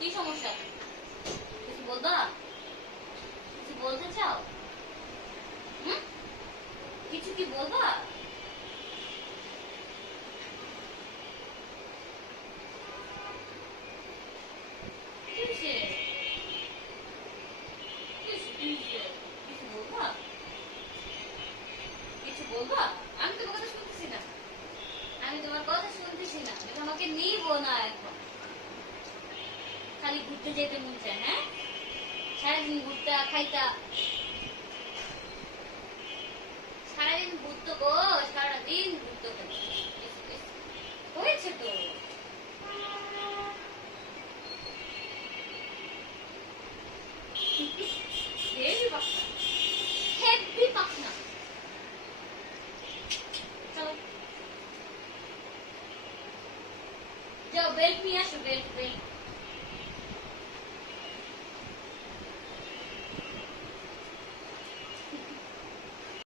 কি সমস্যা? কিছু বলবা? কিছু বলতে চাও? কিছু কি বলবা? আমি তোমার কথা শুনতেছি না। আমি তোমার কথা শুনতেছি না। আমি তোমাকে নিব না এখন। ঘুরতে যেতে মন চায় হ্যাঁ? সারাদিন ঘুরতে, খাইতা। সারাদিন ঘুরতো গো, সারাদিন ঘুরতো। হয়েছে তো। Belt belt